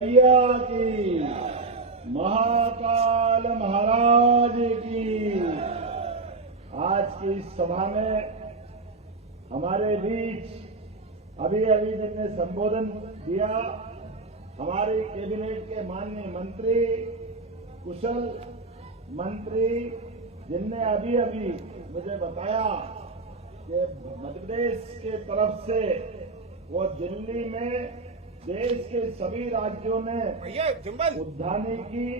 मैया की, महाकाल महाराज की। आज की इस सभा में हमारे बीच अभी जिनने संबोधन दिया, हमारे कैबिनेट के माननीय मंत्री, कुशल मंत्री, जिनने अभी मुझे बताया कि मध्य प्रदेश के तरफ से वो दिल्ली में देश के सभी राज्यों ने उद्धानी की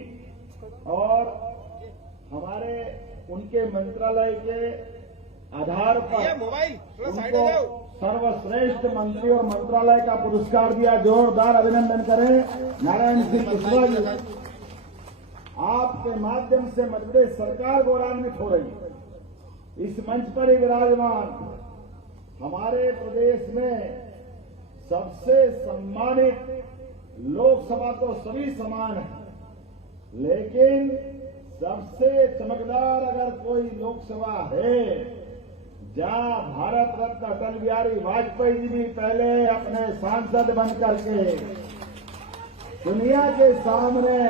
और हमारे उनके मंत्रालय के आधार पर उनको सर्वश्रेष्ठ मंत्री और मंत्रालय का पुरस्कार दिया। जोरदार अभिनंदन करें नारायण सिंह कुशवाहा जी। आपके माध्यम से मध्य प्रदेश सरकार गौरवान्वित हो रही है। इस मंच पर ही विराजमान हमारे प्रदेश में सबसे सम्मानित लोकसभा तो सभी समान है, लेकिन सबसे चमकदार अगर कोई लोकसभा है जहां भारत रत्न अटल बिहारी वाजपेयी जी भी पहले अपने सांसद बनकर के दुनिया के सामने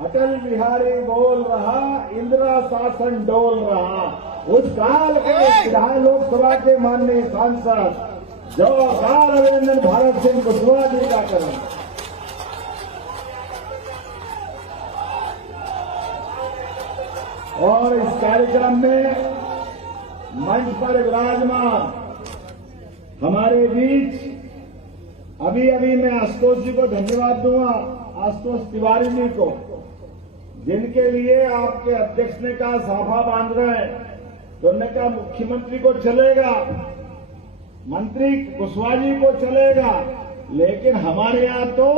अटल बिहारी बोल रहा, इंदिरा शासन डोल रहा। उस काल के लोकसभा के माननीय सांसद जोरदार अभिनंदन भारत सिंह कुशवाहा जी का करें। और इस कार्यक्रम में मंच पर विराजमान हमारे बीच अभी मैं आशुतोष जी को धन्यवाद दूंगा, आशुतोष तिवारी जी को, जिनके लिए आपके अध्यक्ष ने कहा साफा बांध रहे हैं, तो उन्होंने कहा मुख्यमंत्री को चलेगा, मंत्री कुशवाहा जी को चलेगा, लेकिन हमारे यहाँ तो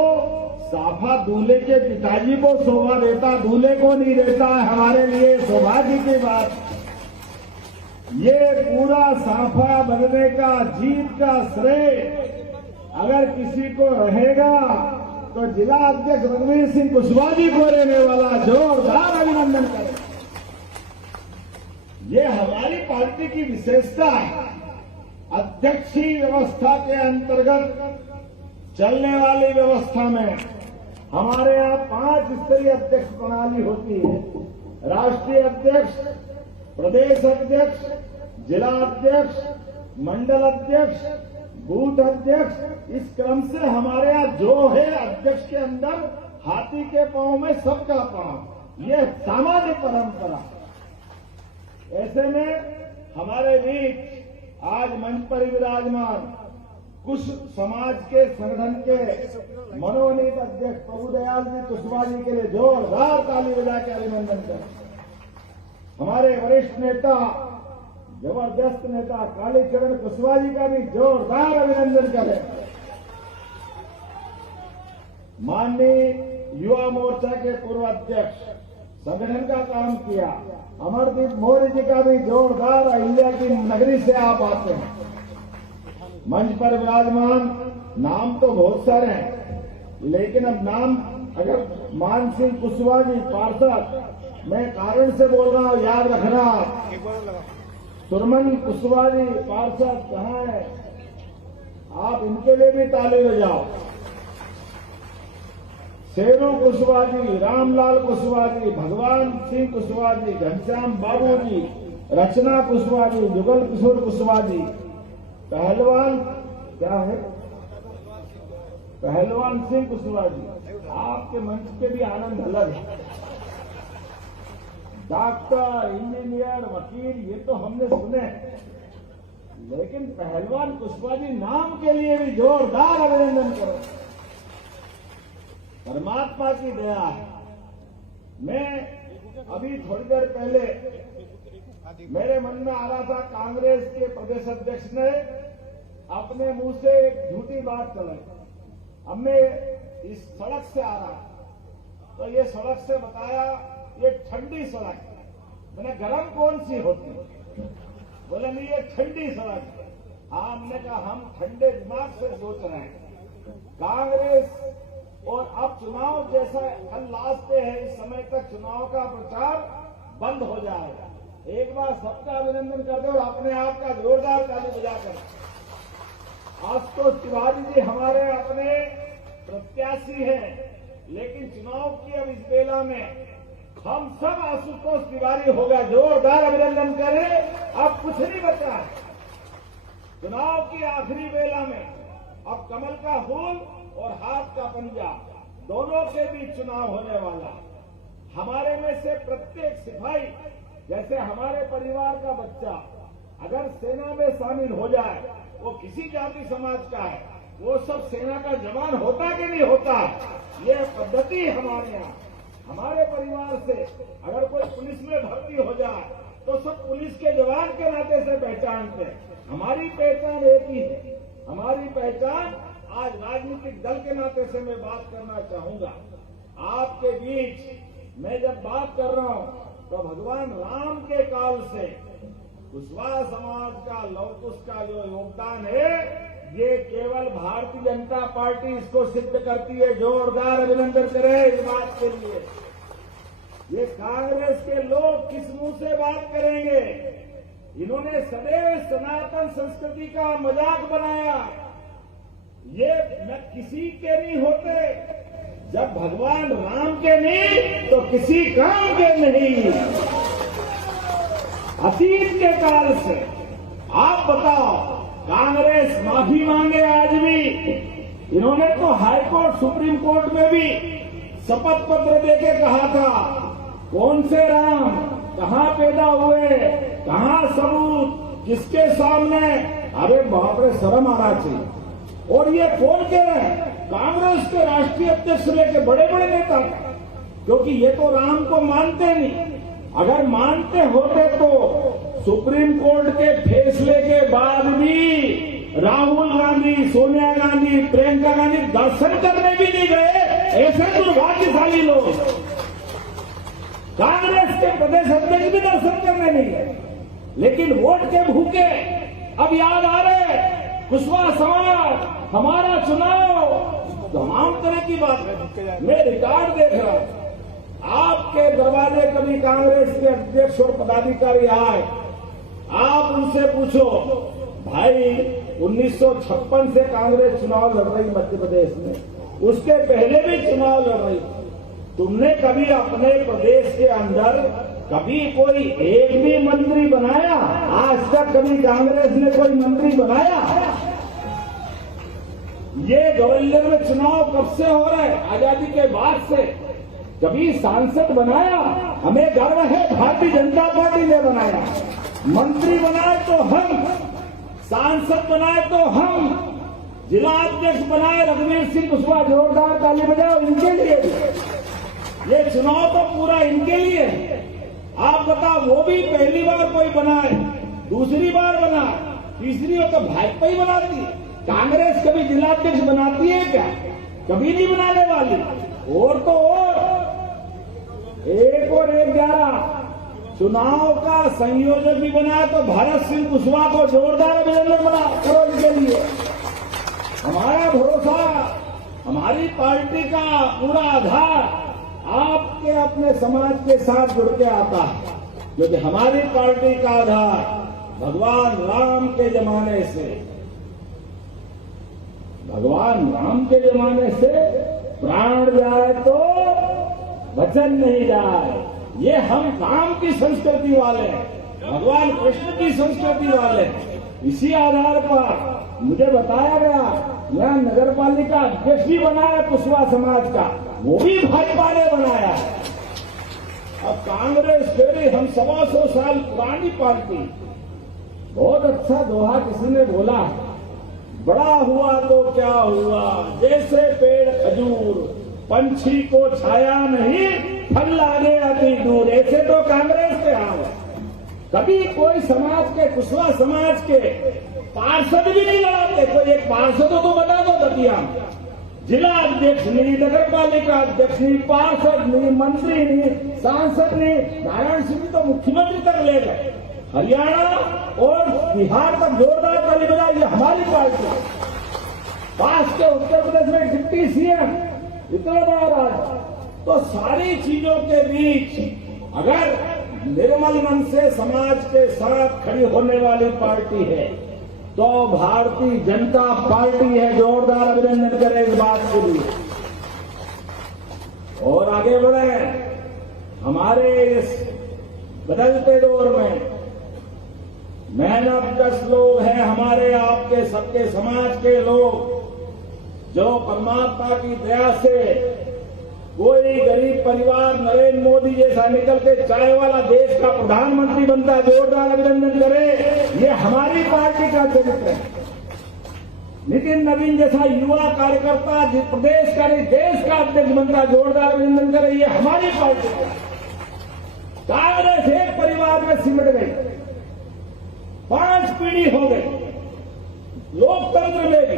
साफा दूल्हे के पिताजी को शोभा देता, दूल्हे को नहीं देता है। हमारे लिए सौभाग्य की बात, ये पूरा साफा बनने का, जीत का श्रेय अगर किसी को रहेगा तो जिला अध्यक्ष रणवीर सिंह कुशवाहा जी को रहने वाला। जोरदार अभिनंदन करें। ये हमारी पार्टी की विशेषता है। अध्यक्षीय व्यवस्था के अंतर्गत चलने वाली व्यवस्था में हमारे यहाँ 5 स्तरीय अध्यक्ष प्रणाली होती है। राष्ट्रीय अध्यक्ष, प्रदेश अध्यक्ष, जिला अध्यक्ष, मंडल अध्यक्ष, बूथ अध्यक्ष। इस क्रम से हमारे यहाँ जो है अध्यक्ष के अंदर हाथी के पांव में सबका पांव, ये सामान्य परंपरा। ऐसे में हमारे बीच आज मंच पर विराजमान कुछ समाज के संगठन के मनोनीत अध्यक्ष प्रभुदयाल जी कुशवाहा जी के लिए जोरदार ताली बजा के अभिनंदन करें। हमारे वरिष्ठ नेता, जबरदस्त नेता कालीचरण कुशवाहा जी का भी जोरदार अभिनंदन करें। माननीय युवा मोर्चा के पूर्व अध्यक्ष, संगठन का काम किया, अमरदीप मौर्य जी का भी जोरदार, अहिल्या की नगरी से आप आते हैं। मंच पर विराजमान नाम तो बहुत सारे हैं, लेकिन अब नाम अगर मान सिंह कुशवाहा जी पार्षद, मैं कारण से बोल रहा हूं, याद रखना। सुरमन कुशवाहा जी पार्षद कहाँ है? आप इनके लिए भी ताली बजाओ। शेरू कुशवाहा जी, रामलाल कुशवाहा जी, भगवान सिंह कुशवाहा जी, घनश्याम बाबू जी, रचना कुशवाहा जी, जुगल किशोर कुशवाहा जी, पहलवान क्या है, पहलवान सिंह कुशवाहा जी। आपके मंच पे भी आनंद अलग है। डॉक्टर, इंजीनियर, वकील, ये तो हमने सुने, लेकिन पहलवान कुशवाहा जी नाम के लिए भी जोरदार अभिनंदन करो। परमात्मा की दया है। मैं अभी थोड़ी देर पहले मेरे मन में आ रहा था, कांग्रेस के प्रदेश अध्यक्ष ने अपने मुंह से एक झूठी बात चलाई। अब मैं इस सड़क से आ रहा तो ये सड़क से बताया ये ठंडी सड़क है। मैंने गर्म कौन सी होती है? बोले नहीं, ये ठंडी सड़क है। हमने कहा हम ठंडे दिमाग से सोच रहे हैं। कांग्रेस और अब चुनाव जैसा कल लास्ट डे है, इस समय तक चुनाव का प्रचार बंद हो जाएगा। एक बार सबका अभिनंदन कर दो और अपने आप का जोरदार ताली बजाकर। आशुतोष तिवारी जी हमारे अपने प्रत्याशी हैं, लेकिन चुनाव की अब इस बेला में हम सब आशुतोष तिवारी हो गए। जोरदार अभिनंदन करें। अब कुछ नहीं बचा है। चुनाव की आखिरी बेला में अब कमल का फूल और हाथ का पंजा दोनों के बीच चुनाव होने वाला। हमारे में से प्रत्येक सिपाही, जैसे हमारे परिवार का बच्चा अगर सेना में शामिल हो जाए, वो किसी जाति समाज का है, वो सब सेना का जवान होता कि नहीं होता, ये पद्धति हमारे यहाँ। हमारे परिवार से अगर कोई पुलिस में भर्ती हो जाए तो सब पुलिस के जवान के नाते से पहचानते हैं। हमारी पहचान एक ही है। हमारी पहचान आज राजनीतिक दल के नाते से मैं बात करना चाहूंगा। आपके बीच मैं जब बात कर रहा हूं तो भगवान राम के काल से कुशवाहा समाज का लौकुश का जो योगदान है, ये केवल भारतीय जनता पार्टी इसको सिद्ध करती है। जोरदार अभिनंदन करें इस बात के लिए। ये कांग्रेस के लोग किस मुंह से बात करेंगे? इन्होंने सदैव सनातन संस्कृति का मजाक बनाया। ये न किसी के नहीं होते, जब भगवान राम के नहीं तो किसी काम के नहीं। अतीत के काल से आप बताओ, कांग्रेस माफी मांगे आज भी। इन्होंने तो हाईकोर्ट सुप्रीम कोर्ट में भी शपथ पत्र देके कहा था, कौन से राम, कहां पैदा हुए, कहां सबूत, किसके सामने। अरे बाप रे, शर्म आना चाहिए। और ये कौन कह रहे हैं? कांग्रेस के राष्ट्रीय अध्यक्ष लेके बड़े बड़े नेता, क्योंकि ये तो राम को मानते नहीं। अगर मानते होते तो सुप्रीम कोर्ट के फैसले के बाद भी राहुल गांधी, सोनिया गांधी, प्रियंका गांधी दर्शन करने भी नहीं गए। ऐसे दुर्भाग्यशाली लोग। कांग्रेस के प्रदेश अध्यक्ष भी दर्शन करने नहीं गए, लेकिन वोट के भूखे अब याद आ रहे, कुशवाहा समाज, हमारा चुनाव, तमाम तरह की बात है। मैं रिकॉर्ड देख रहा हूं। आपके दरवाजे कभी कांग्रेस के अध्यक्ष और पदाधिकारी आए, आप उनसे पूछो, भाई 1956 से कांग्रेस चुनाव लड़ रही मध्य प्रदेश में, उसके पहले भी चुनाव लड़ रही, तुमने कभी अपने प्रदेश के अंदर कभी कोई एक भी मंत्री बनाया? आज तक कभी कांग्रेस ने कोई मंत्री बनाया? ये ग्वालियर में चुनाव कब से हो रहा है? आजादी के बाद से। कभी सांसद बनाया? हमें गर्व है भारतीय जनता पार्टी ने बनाया। मंत्री बनाए तो हम, सांसद बनाए तो हम, जिला अध्यक्ष बनाए रघुवीर सिंह कुशवाहा। जोरदार ताली बजाओ इनके लिए। ये चुनाव तो पूरा इनके लिए है। आप बताओ, वो भी पहली बार कोई बनाए, दूसरी बार बनाए, तीसरी बार तो भाजपा ही बनाती है। कांग्रेस कभी जिलाध्यक्ष बनाती है क्या? कभी नहीं बनाने वाली। और तो और 1 और 1 11 चुनाव का संयोजक भी बनाया तो भरत सिंह कुशवाहा को जोरदार अभिनंदन बना करो इनके लिए। हमारा भरोसा, हमारी पार्टी का पूरा आधार आपके अपने समाज के साथ जुड़ के आता है, क्योंकि हमारी पार्टी का आधार भगवान राम के जमाने से, भगवान राम के जमाने से प्राण जाए तो वचन नहीं जाए। ये हम काम की संस्कृति वाले हैं, भगवान कृष्ण की संस्कृति वाले हैं। इसी आधार पर मुझे बताया गया, यहाँ नगर पालिका अध्यक्ष भी बनाया कुशवाहा समाज का, वो भी भाजपा ने बनाया है। अब कांग्रेस फिर हम 125 साल पुरानी पार्टी। बहुत अच्छा दोहा किसी ने बोला, बड़ा हुआ तो क्या हुआ, जैसे पेड़ खजूर, पंछी को छाया नहीं, फल लागे अति दूर। ऐसे तो कांग्रेस के हाल है। कभी कोई समाज के, कुशवाहा समाज के पार्षद भी नहीं लड़ाते। कोई एक पार्षद हो तो बता दो दतिया। जिला अध्यक्ष नहीं, नगर पालिका अध्यक्ष नहीं, पार्षद नहीं, मंत्री नहीं, सांसद नहीं। नारायण सिंह तो मुख्यमंत्री तक ले गए। हरियाणा और बिहार तक जोरदार ताली बजाई, ये हमारी पार्टी। पास के उत्तर प्रदेश में डिप्टी सीएम, इतना बड़ा राज। तो सारी चीजों के बीच अगर निर्मल मन से समाज के साथ खड़ी होने वाली पार्टी है, तो भारतीय जनता पार्टी है। जोरदार अभिनंदन करें इस बात के लिए और आगे बढ़े। हमारे इस बदलते दौर में मेहनतकश लोग हैं, हमारे आपके सबके समाज के लोग, जो परमात्मा की दया से कोई गरीब परिवार नरेंद्र मोदी जैसा निकल के चाय वाला देश का प्रधानमंत्री बनता है। जोरदार अभिनंदन करें। ये हमारी पार्टी का चरित्र है। नितिन नवीन जैसा युवा कार्यकर्ता जिस प्रदेश का नहीं देश का अध्यक्ष बनता है। जोरदार अभिनंदन करें। ये हमारी पार्टी का। कांग्रेस एक परिवार में सिमट गई, 5 पीढ़ी हो गई। लोकतंत्र में भी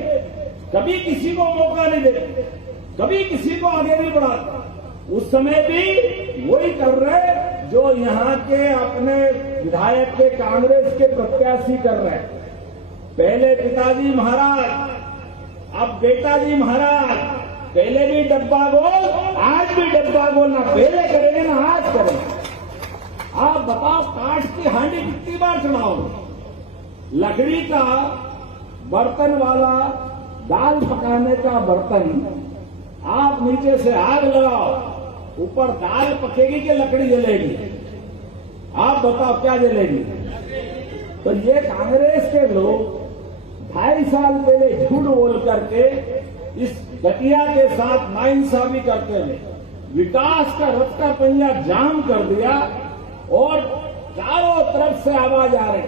कभी किसी को मौका नहीं देते, कभी किसी को आगे नहीं बढ़ाते। उस समय भी वही कर रहे जो यहां के अपने विधायक के कांग्रेस के प्रत्याशी कर रहे हैं। पहले पिताजी महाराज, अब बेटाजी महाराज। पहले भी डब्बा गोल, आज भी डब्बा गोल। ना पहले करेंगे ना आज करेंगे। आप बताओ, काठ की हांडी कितनी बार चढ़ाओ? लकड़ी का बर्तन वाला दाल पकाने का बर्तन, आप नीचे से आग लगाओ, ऊपर दाल पकेगी कि लकड़ी जलेगी? आप बताओ क्या जलेगी? तो ये कांग्रेस के लोग 2.5 साल पहले झूठ बोल करके इस घटिया के साथ नाइंसाफी करते हुए विकास का रथ का पहिया जाम कर दिया और चारों तरफ से आवाज आ रही।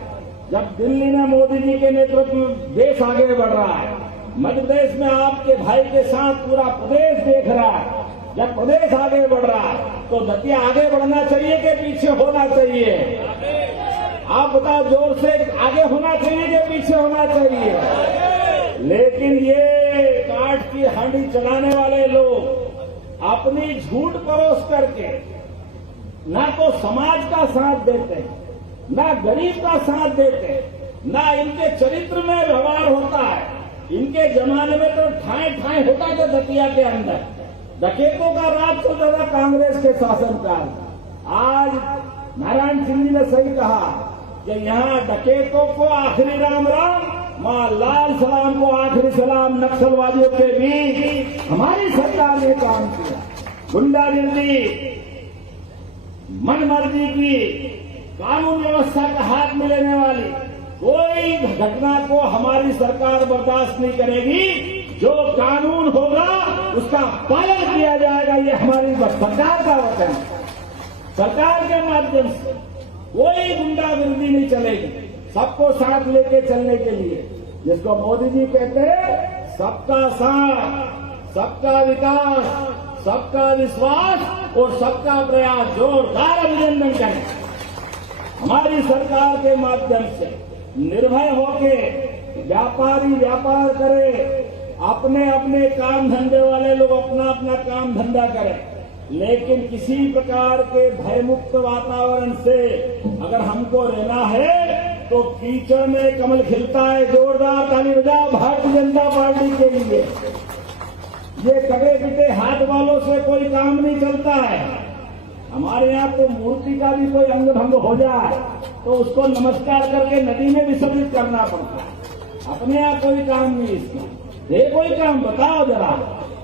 जब दिल्ली में मोदी जी के नेतृत्व में देश आगे बढ़ रहा है, मध्य प्रदेश में आपके भाई के साथ पूरा प्रदेश देख रहा है। जब प्रदेश आगे बढ़ रहा है तो दतिया आगे बढ़ना चाहिए कि पीछे होना चाहिए? आप बताओ जोर से, आगे होना चाहिए कि पीछे होना चाहिए? लेकिन ये काठ की हांडी चलाने वाले लोग अपनी झूठ परोस करके ना तो समाज का साथ देते, ना गरीब का साथ देते, ना इनके चरित्र में व्यवहार होता है। इनके जमाने में तो ठाए होता था दतिया के अंदर। डकैतों का राज होता था कांग्रेस के शासनकाल। आज नारायण सिंह जी ने सही कहा कि यहाँ डकैतों को आखिरी राम राम, मां लाल सलाम को आखिरी सलाम। नक्सलवादियों के बीच हमारी सरकार ने काम किया। गुंडागर्दी, मनमर्जी की, कानून व्यवस्था का हाथ में लेने वाली कोई घटना को हमारी सरकार बर्दाश्त नहीं करेगी। जो कानून होगा उसका पालन किया जाएगा। ये हमारी सरकार का वचन है। सरकार के माध्यम से कोई गुंडागर्दी नहीं चलेगी। सबको साथ लेके चलने के लिए, जिसको मोदी जी कहते हैं सबका साथ, सबका विकास, सबका विश्वास और सबका प्रयास। जोरदार अभिनंदन करें। हमारी सरकार के माध्यम से निर्भय होके व्यापारी व्यापार करे, अपने अपने काम धंधे वाले लोग अपना अपना काम धंधा करें, लेकिन किसी प्रकार के भयमुक्त वातावरण से अगर हमको रहना है तो कीचड़ में कमल खिलता है। जोरदार ताली बजाओ भारतीय जनता पार्टी के लिए। ये कटे पिटे हाथ वालों से कोई काम नहीं चलता है। हमारे यहाँ तो मूर्ति का भी कोई अंग भंग हो जाए तो उसको नमस्कार करके नदी में विसर्जित करना पड़ता है। अपने यहाँ कोई काम नहीं इसका। ये कोई काम बताओ जरा।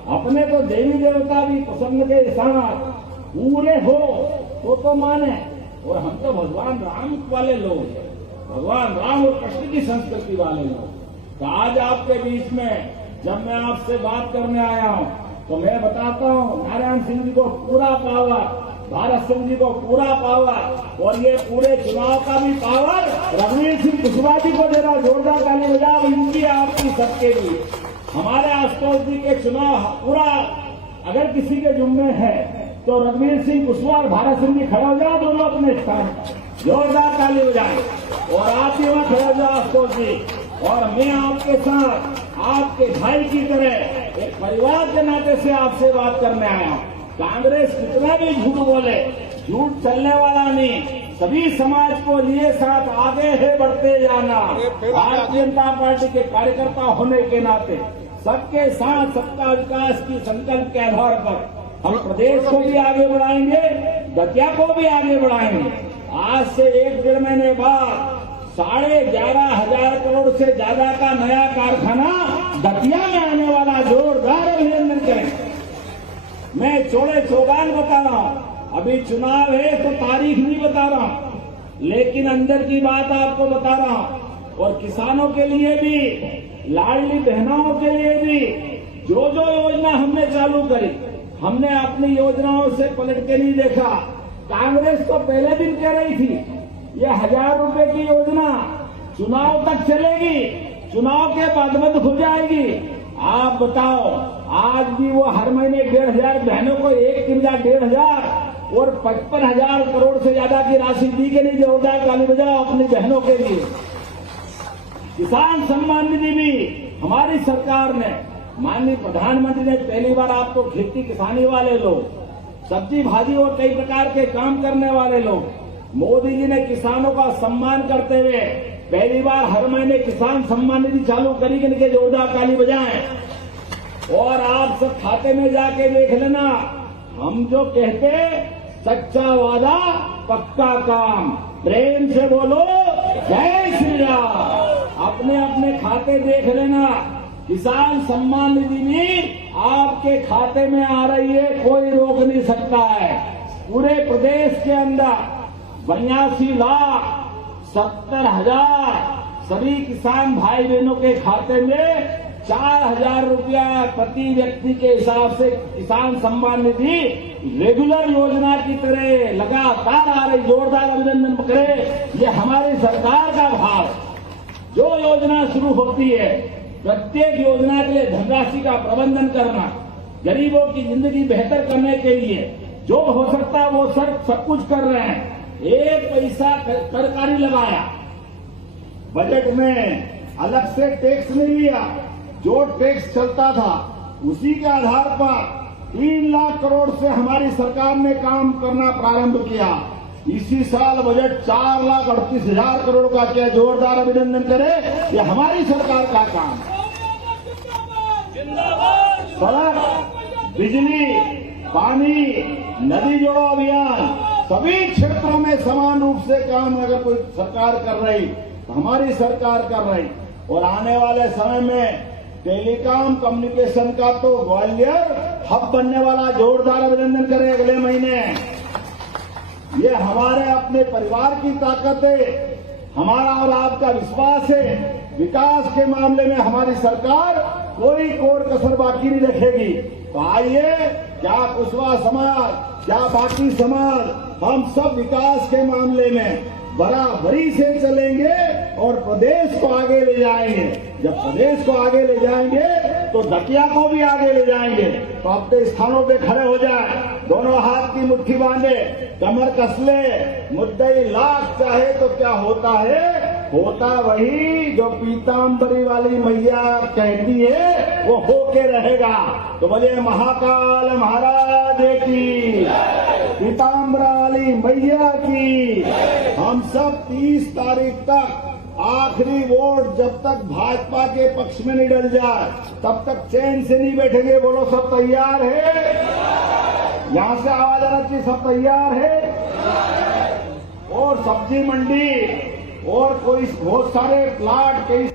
अपने तो देवी देवता भी पसंद के साथ पूरे हो तो माने। और हम तो भगवान राम वाले लोग हैं, भगवान राम और कृष्ण की संस्कृति वाले लोग। तो आज आपके बीच में जब मैं आपसे बात करने आया हूं तो मैं बताता हूं नारायण सिंह जी को पूरा पावर, भारत सिंह जी को पूरा पावर और ये पूरे चुनाव का भी पावर रघुवीर सिंह कुशवाहा जी को देना। जोरदार ताली बजाओ इनकी आपकी सबके लिए। हमारे आशुतोष जी के चुनाव पूरा अगर किसी के जुम्मे है तो रघुवीर सिंह कुशवाहा और भारत सिंह जी खड़े हो जाओ दोनों अपने स्थान। जोरदार ताली बजाएं और आप ही वहां खड़े हो जाओ आशुतोष जी। और मैं आपके साथ आपके भाई की तरह एक परिवार के नाते से आपसे बात करने आया हूं। कांग्रेस कितना भी झूठ बोले, झूठ चलने वाला नहीं। सभी समाज को लिए साथ आगे है बढ़ते जाना। भारतीय जनता पार्टी के कार्यकर्ता होने के नाते सबके साथ सबका विकास की संकल्प के आधार पर हम प्रदेश को भी आगे बढ़ाएंगे, दतिया को भी आगे बढ़ाएंगे। आज से 1-1.5 महीने बाद 11,500 करोड़ से ज्यादा का नया कारखाना दतिया में आने वाला, जोरदार अभिनंदन करें। मैं चौड़े चौगान बता रहा हूं, अभी चुनाव है तो तारीख नहीं बता रहा हूं, लेकिन अंदर की बात आपको बता रहा हूं। और किसानों के लिए भी, लाडली बहनों के लिए भी जो जो योजना हमने चालू करी, हमने अपनी योजनाओं से पलट के नहीं देखा। कांग्रेस तो पहले दिन कह रही थी ये 1,000 रुपए की योजना चुनाव तक चलेगी, चुनाव के बाद बंद हो जाएगी। आप बताओ, आज भी वो हर महीने 1,500 बहनों को 1 किलो 1,500 और 55,000 करोड़ से ज्यादा की राशि दी के नहीं, जोरदार ताली बजाओ अपनी बहनों के लिए। किसान सम्मान निधि भी हमारी सरकार ने, माननीय प्रधानमंत्री ने पहली बार, आपको खेती किसानी वाले लोग, सब्जी भाजी और कई प्रकार के काम करने वाले लोग, मोदी जी ने किसानों का सम्मान करते हुए पहली बार हर महीने किसान सम्मान निधि चालू करी के जोरदार ताली बजाएं। और आप सब खाते में जाके देख लेना, हम जो कहते सच्चा वादा पक्का काम, प्रेम से बोलो जय श्री राम। अपने अपने खाते देख लेना, किसान सम्मान निधि भी आपके खाते में आ रही है, कोई रोक नहीं सकता है। पूरे प्रदेश के अंदर 82,70,000 सभी किसान भाई बहनों के खाते में 4,000 रुपया प्रति व्यक्ति के हिसाब से किसान सम्मान निधि रेगुलर योजना की तरह लगातार आ रही। जोरदार अभिनंदन करें, ये हमारी सरकार का भाव। जो योजना शुरू होती है, प्रत्येक योजना के लिए धनराशि का प्रबंधन करना, गरीबों की जिंदगी बेहतर करने के लिए जो हो सकता है वो सब कुछ कर रहे हैं। 1 पैसा सरकारी लगाया, बजट में अलग से टैक्स नहीं लिया, जो टैक्स चलता था उसी के आधार पर 3 लाख करोड़ से हमारी सरकार ने काम करना प्रारंभ किया। इसी साल बजट 4,38,000 करोड़ का किया। जोरदार अभिनंदन करें, ये हमारी सरकार का काम। सड़क, बिजली, पानी, नदी जोड़ो अभियान, सभी क्षेत्रों में समान रूप से काम अगर कोई सरकार कर रही तो हमारी सरकार कर रही। और आने वाले समय में टेलीकॉम कम्युनिकेशन का तो ग्वालियर हब बनने वाला। जोरदार अभिनंदन करें अगले महीने। ये हमारे अपने परिवार की ताकत है, हमारा और आपका विश्वास है। विकास के मामले में हमारी सरकार कोई कोर कसर बाकी नहीं रखेगी। तो आइए, क्या कुशवाहा समाज, क्या बाकी समाज, हम सब विकास के मामले में बराबरी से चलेंगे और प्रदेश को आगे ले जाएंगे। जब प्रदेश को आगे ले जाएंगे तो दतिया को भी आगे ले जाएंगे। तो अपने स्थानों पे खड़े हो जाए, दोनों हाथ की मुट्ठी बांधे, कमर कस ले, मुद्दई लाख चाहे तो क्या होता है, होता वही जो पीताम्बरी वाली मैया कहती है वो होके रहेगा। तो बोलिए महाकाल महाराज की, पीताम्बरा वाली मैया की। हम सब 30 तारीख तक आखिरी वोट जब तक भाजपा के पक्ष में नहीं डल जाए तब तक चैन से नहीं बैठेंगे। बोलो सब तैयार है? यहां से आवाज आना चाहिए, सब तैयार है? और सब्जी मंडी और कोई बहुत सारे प्लाट कई